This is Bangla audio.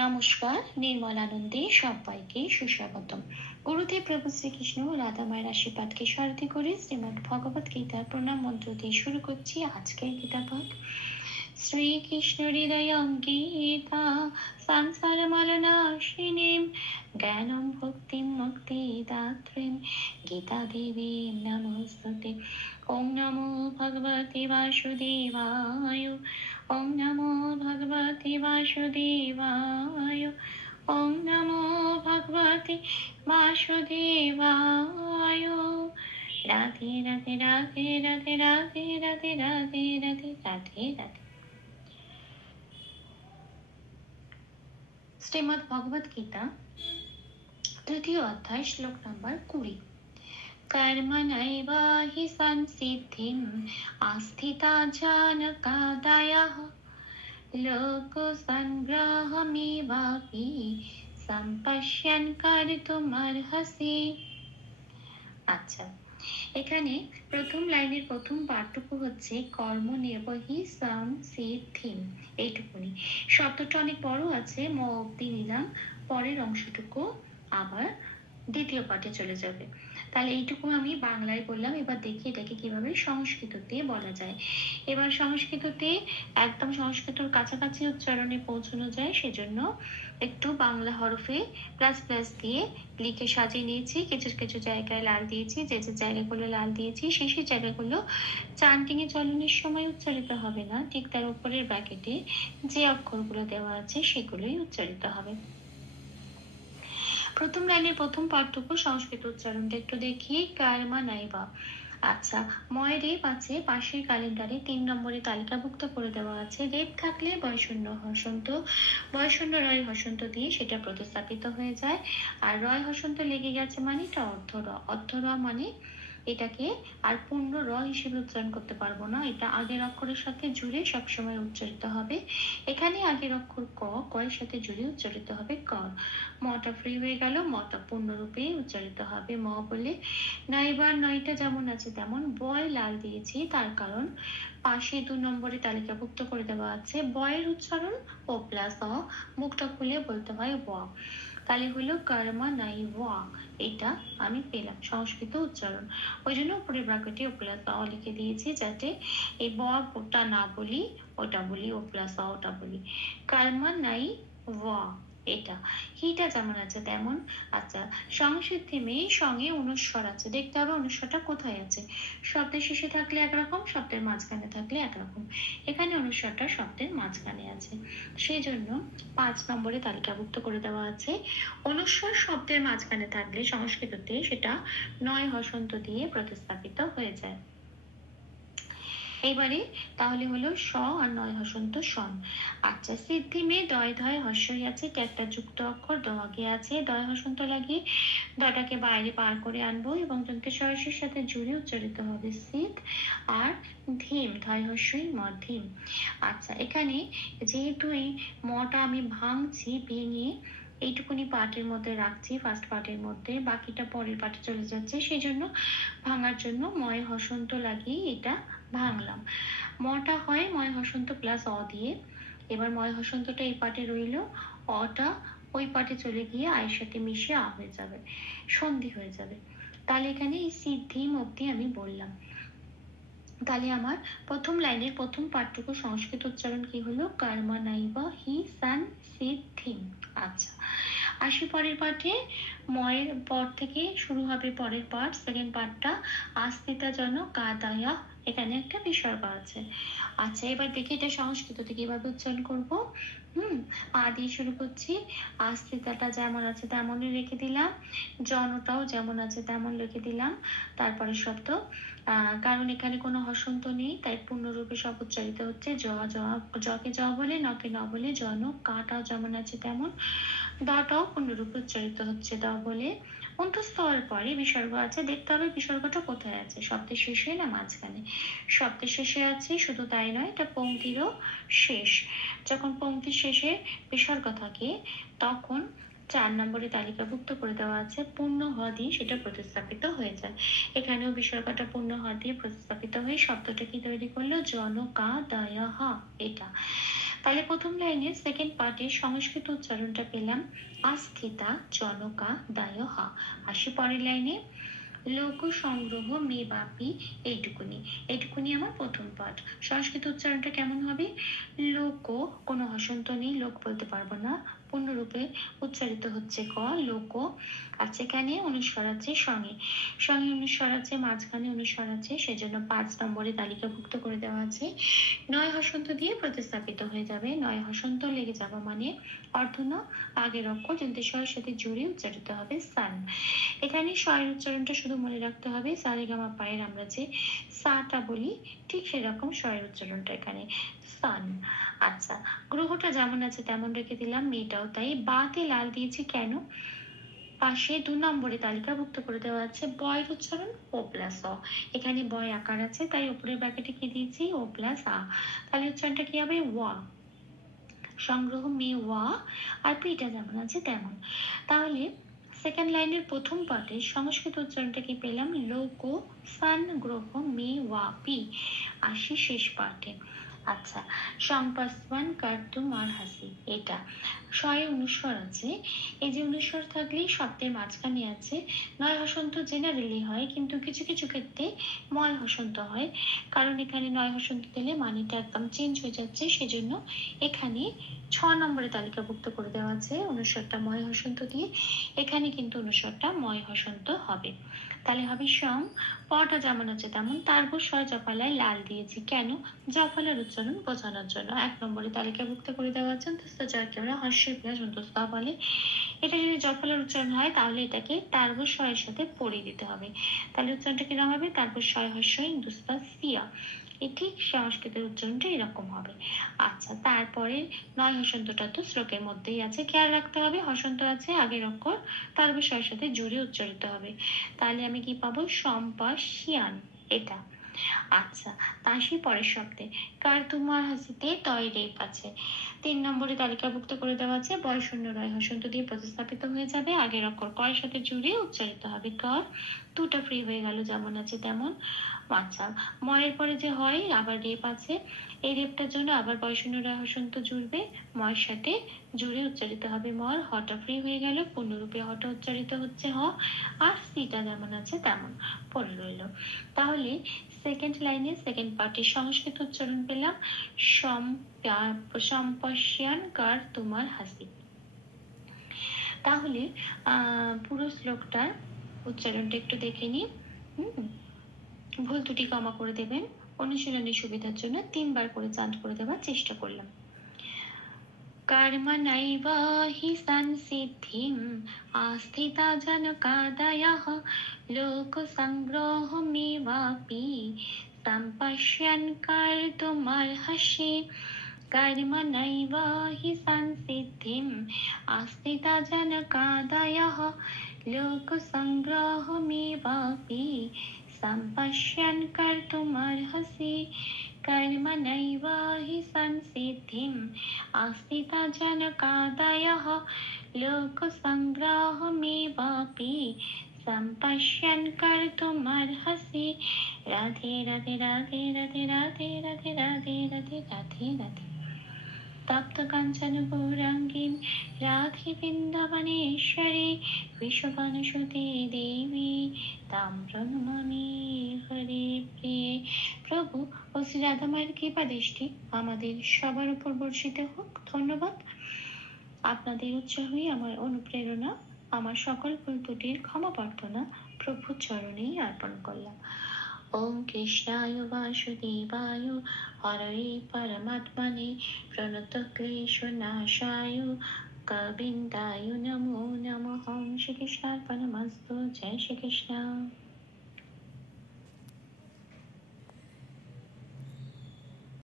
নমস্কার, নির্মলানন্দে সবাইকে সুস্বাগতম। গুরুদেব প্রভু শ্রীকৃষ্ণ ও রাধা মায়ের আশীর্বাদকে সারথি করে শ্রীমদ্ ভগবত গীতার প্রণাম মন্ত্র দিয়ে শুরু করছি আজকের গীতা পাঠ। শ্রীকৃষ্ণ হৃদয়ং গীতা সংসার মালনাশিনীম জ্ঞানম ভক্তিম মুক্তিদাত্রীম গীতা দেবীম নমস্তুতে। ওম নমো ভগবতে বাসুদেবায়। ওম নমো ভগবতে বাসুদেবায়। ওম নমো ভগবতে বাসুদেবায়। রাধে রাধে রাধে রাধে রাধে রাধে রাধে রাধে রাধে রাধে। শ্রীমদ্ ভগবত গীতা তৃতীয় অধ্যায় শ্লোক নম্বর 20। कर्मणैव हि संसिद्धिम् आस्थिता जानकादयः लोकसङ्ग्रहमेवापि सम्पश्यन् कर्तुमर्हसि। আচ্ছা, এখানে প্রথম লাইনের প্রথম পাঠটুকু হচ্ছে কর্ম নির্বহী সংসিদ্ধিম, এইটুকুনি। শব্দটা অনেক বড় আছে, ম অব্দি নিলাম, পরের অংশটুকু আবার দ্বিতীয় পাঠে চলে যাবে। তাহলে এইটুকু আমি বাংলায় বললাম, এবার দেখি এটাকে কিভাবে সংস্কৃততে বলা যায়। এবার সংস্কৃততে একদম সংস্কৃতর কাছাকাছি উচ্চারণে পৌঁছানো যায়, সেজন্য একটু বাংলা হরফে প্লাস প্লাস দিয়ে লিখে সাজিয়ে নিয়েছি। কিছু কিছু জায়গায় লাল দিয়েছি, যে যে জায়গাগুলো লাল দিয়েছি সেই সেই জায়গাগুলো চান্টিংয়ে চলনের সময় উচ্চারিত হবে না, ঠিক তার উপরের ব্র্যাকেটে যে অক্ষরগুলো দেওয়া আছে সেগুলোই উচ্চারিত হবে। প্রথম লাইনের প্রথম পাঠটুকু সংস্কৃত উচ্চারণটা একটু দেখি। কার্মা নাইবা। আচ্ছা, ময় রেপ আছে, পাশের ক্যালেন্ডারে 3 নম্বরে তালিকাভুক্ত করে দেওয়া আছে। রেপ থাকলে বয়শূন্য হসন্ত, বয়শূন্য রয় হসন্ত দিয়ে সেটা প্রতিস্থাপিত হয়ে যায়। আর রয় হসন্ত লেগে গেছে মানে এটা অর্ধ র। অর্ধ র মানে এটাকে আর পূর্ণ র হিসেবে উচ্চারণ করতে পারবো না, এটা আগের অক্ষরের সাথে জুড়ে সবসময় উচ্চারিত হবে। এখানে আগের অক্ষর ক, কয়ের সাথে জুড়ে উচ্চারিত হবে ক। মটা ফ্রি হয়ে গেল, মটা পূর্ণরূপে উচ্চারিত হবে ম বলে। নাইবার নয়টা যেমন আছে তেমন, বয় লাল দিয়েছি তার কারণ পাশে 2 নম্বরে তালিকাভুক্ত করে দেওয়া আছে। বয়ের উচ্চারণ ও প্লাস অ, মুখটা খুলে বলতে হয় ব। তাহলে হলো কর্মা নাই ওয়া, এটা আমি পেলাম সংস্কৃত উচ্চারণ। ওই জন্য উপরে ব্র্যাকেটে ও প্লাস অ লিখে দিয়েছি, যাতে এই ওটা না বলি ওটা বলি, ও প্লাস ওটা বলি। কর্মা নাই ওয়া, এটা হিটা যেমন আছে তেমন। আচ্ছা, সংসিদ্ধিমে সঙ্গে অনুস্বর আছে, দেখতে হবে অনুস্বরটা কোথায় আছে। শব্দের শেষে থাকলে একরকম, শব্দের মাঝখানে থাকলে একরকম। এখানে অনুস্বরটা শব্দের মাঝখানে আছে, সেই জন্য 5 নম্বরে তালিকাভুক্ত করে দেওয়া আছে। অনুস্বর শব্দের মাঝখানে থাকলে সংস্কৃততে সেটা নয় হসন্ত দিয়ে প্রতিস্থাপিত হয়ে যায়। এবারে তাহলে হলো স আর নয় হসন্ত সন। আচ্ছা, সিদ্ধি মে দয় ধয় হস্যই আছে, একটা যুক্ত অক্ষর দ আগে আছে, দয় হসন্ত লাগিয়ে দটাকে বাইরে পার করে আনবো এবং যন্ত্র সহসের সাথে জুড়ে উচ্চারিত হবে সিদ্ধ। আর ধীম, ধয় হস্যই মধ্যিম। আচ্ছা, এখানে যেহেতু এই মটা আমি ভাঙছি, ভেঙে এইটুকুনি পার্টের মধ্যে রাখছি, ফার্স্ট পার্টের মধ্যে, বাকিটা পরের পার্টে চলে যাচ্ছে, সেই জন্য ভাঙার জন্য ময় হসন্ত লাগিয়ে এটা ভাঙলাম। মটা হয় ময় হসন্ত প্লাস অ দিয়ে। এবার ময় হসন্তটা এই পাটে রইল, অটা ওই পাটে চলে গিয়ে আয়ের সাথে মিশে আ হয়ে যাবে, সন্ধি হয়ে যাবে। তাহলে এখানে এই সিদ্ধিম অব্দি আমি বললাম। তাহলে আমার প্রথম লাইনের প্রথম পাঠটুকু সংস্কৃত উচ্চারণ কি হলো? কর্মা নাইবা হি সান সিদ্ধিম। আচ্ছা, আসি পরের পাঠে। ময়ের পর থেকে শুরু হবে পরের পাঠ, সেকেন্ড পাঠটা। আস্তিতা জন কাদায়া, এখানে একটা বিসর্গ আছে। আচ্ছা, এবার দেখি এটা সংস্কৃততে কিভাবে উচ্চারণ করবো। আ দিয়ে শুরু করছি। আস্তিতাটা যেমন আছে তেমনই রেখে দিলাম, জনটাও যেমন আছে তেমন রেখে দিলাম, তারপরে শব্দ। কারণ এখানে কোনো হসন্ত নেই, তাই পূর্ণরূপে সব উচ্চারিত হচ্ছে। জকে জ বলে, নকে ন বলে, জন। কাটাও যেমন আছে তেমন, দটাও পূর্ণরূপে উচ্চারিত হচ্ছে দ বলে। অন্তস্থ হওয়ার পরে বিসর্গ আছে, দেখতে হবে বিসর্গটা কোথায় আছে, শব্দের শেষে না মাঝখানে। শব্দের শেষে আছে, শুধু তাই নয়, এটা পংক্তিরও শেষ। যখন পংক্তির শেষে বিসর্গ থাকে তখন 4 নম্বরে তালিকাভুক্ত করে দেওয়া আছে, পূর্ণ হ দিয়ে সেটা প্রতিস্থাপিত হয়ে যায়। এখানেও বিসর্গটা পূর্ণ হ দিয়ে প্রতিস্থাপিত হয়ে শব্দটা কি তৈরি করলো? জনকাদায়াহ, এটা। তাহলে প্রথম লাইনের সেকেন্ড পার্টের সংস্কৃত উচ্চারণটা পেলাম আস্থিতা জনকা দায় হা। আসি পরের লাইনে, লোক সংগ্রহ মে বাপি, এইটুকুনি আমার প্রথম পাঠ। সংস্কৃত উচ্চারণটা কেমন হবে? লোক, কোনো হসন্ত নেই, লোক বলতে পারবো না, পূর্ণরূপে উচ্চারিত হচ্ছে ক, লোক। আছে এখানে অনুস্বর আছে সঙ্গে, সঙ্গে অনুস্বর আছে, মাঝখানে অনুস্বর আছে, সেজন্য 5 নম্বরে তালিকাভুক্ত করে দেওয়া আছে। 9 হসন্ত দিয়ে প্রতিস্থাপিত হয়ে যাবে। 9 হসন্ত লেগে যাওয়া মানে অর্ধন্য, আগের অক্ষর দন্তেশ্বরের সাথে জুড়ে উচ্চারিত হবে সান। এখানে স্বয়ের উচ্চারণটা শুধু মনে রাখতে হবে, সারেগামা পায়ের আমরা যে সাটা বলি ঠিক সেরকম স্বয়ের উচ্চারণটা এখানে সান। আচ্ছা, গ্রহটা যেমন আছে তেমন রেখে দিলাম, মেয়েটাও তাই। বাতে লাল দিয়েছি কেন? পাশে 2 নম্বরে তালিকাভুক্ত করে দেওয়া আছে বয়ের উচ্চারণ ও প্লাস অ। এখানে বয় আকার আছে তাই উপরের ব্র্যাকেটে কি দিয়েছি ও প্লাস আ। তাহলে উচ্চারণটা কি হবে? ওয়া। সংগ্রহ মে ওয়া, আর পিটা যেমন আছে তেমন। তাহলে সেকেন্ড লাইনের প্রথম পার্টে সংস্কৃত উচ্চারণটা কি পেলাম? লোক সান গ্রহ মে ওয়া পি। আসি শেষ পার্টে। আচ্ছা, সংপাসওয়ান কার্তুম আর হাসি, এটা স্বয়ে অনুস্বর আছে। এই যে অনুস্বর থাকলেই শব্দের মাঝখানে আছে। 9 হসন্ত জেনারেলি হয়, কিন্তু কিছু কিছু ক্ষেত্রে ময় হসন্ত হয়, কারণ এখানে 9 হসন্ত দিলে মানেটা একদম চেঞ্জ হয়ে যাচ্ছে, সেজন্য এখানে 6 নম্বরে তালিকাভুক্ত করে দেওয়া আছে অনুস্বরটা ময় হসন্ত দিয়ে। এখানে কিন্তু অনুস্বরটা ময় হসন্ত হবে। তাহলে হবে সম, পটা যেমন আছে তেমন, তারপর স্বয় জপালায় লাল দিয়েছি কেন? জফলার উচ্চারণ বোঝানোর জন্য। 1 নম্বরে তালিকাভুক্ত করে দেওয়া আছে যাকে আমরা হর্ষের প্রিয়া সন্তুষ্ট বলে। এটা যদি জফলার উচ্চারণ হয় তাহলে এটাকে তারপর স্বয়ের সাথে পড়িয়ে দিতে হবে। তাহলে উচ্চারণটা কিরকম হবে? তারপর স্বয় হর্ষ ইন্দুস্তা সিয়া। ঠিক সংস্কৃতের উচ্চারণটা এরকম হবে। আচ্ছা, তারপরে 9 হসন্তটা তো শ্লোকের মধ্যেই আছে, খেয়াল রাখতে হবে হসন্ত আছে আগের অক্ষর, তারপর স্বয়ের সাথে জুড়ে উচ্চারিত হবে। তাহলে আমি কি পাবো? সম্পাসিয়ান, এটা। আচ্ছা, তাসি পরের শব্দে কার তোমার হাসিতে তয় রেপ আছে। 3 নম্বরে তালিকাভুক্ত করে দেওয়া আছে বয় শূন্য রয় হসন্ত দিয়ে প্রতিস্থাপিত হয়ে যাবে, আগের অক্ষর কয়ের সাথে জুড়ে উচ্চারিত হবে কর। দুটা ফ্রি হয়ে গেল যেমন আছে তেমন। আচ্ছা, ময়ের পরে যে হয় আবার রেপ আছে, এই রেপটার জন্য আবার বয় শূন্য রয় হসন্ত জুড়বে, ময়ের সাথে জুড়ে উচ্চারিত হবে মর। হটা ফ্রি হয়ে গেল, পূর্ণরূপে হটা উচ্চারিত হচ্ছে হ, আর সিটা যেমন আছে তেমন পড়ে রইল। তাহলে সেকেন্ড লাইনে সেকেন্ড পার্টের সংস্কৃত উচ্চারণ পেলাম সম্পশ্যান কার তোমার হাসি। তাহলে পুরো শ্লোকটার উচ্চারণটা একটু দেখে নিই। ভুল ত্রুটি ক্ষমা করে দেবেন, অনুশীলনের সুবিধার জন্য 3 বার করে চান্ট করে দেওয়ার চেষ্টা করলাম। कर्मणैव हि संसिद्धिम् आस्थिता जनकादयः लोकसङ्ग्रहमेवापि सम्पश्यन् कर्तुमर्हसि। कर्मणैव हि संसिद्धिम् आस्थिता जनकादयः लोकसङ्ग्रहमेवापि सम्पश्यन् कर्तुमर्हसि। कर्मणैव हि संसिद्धिम् आस्थिता जनकादयः लोकसङ्ग्रहमेवापि सम्पश्यन् कर्तुमर्हसि। राधे राधे राधे राधे राधे राधे राधे राधे राधे राधे। तप्त कांचन गौरांगीं राधे वृंदावनेश्वरी विश्ववनसुते देवी तां प्रणमामि हरे प्रिये। প্রভু ও শ্রী রাধা মায়ের কৃপা দৃষ্টি আমাদের সবার উপর বর্ষিত হোক। ধন্যবাদ। আপনাদের উৎসাহই আমার অনুপ্রেরণা। আমার সকল ভুল ত্রুটির ক্ষমা প্রার্থনা প্রভুর চরণেই অর্পণ করলাম। ओम कृष्णाय वासुदेवाय हरये परमात्मने प्रणतक्लेशनाशाय गोविन्दाय नमो नमः। श्री कृष्णार्पणमस्तु। जय श्री कृष्ण।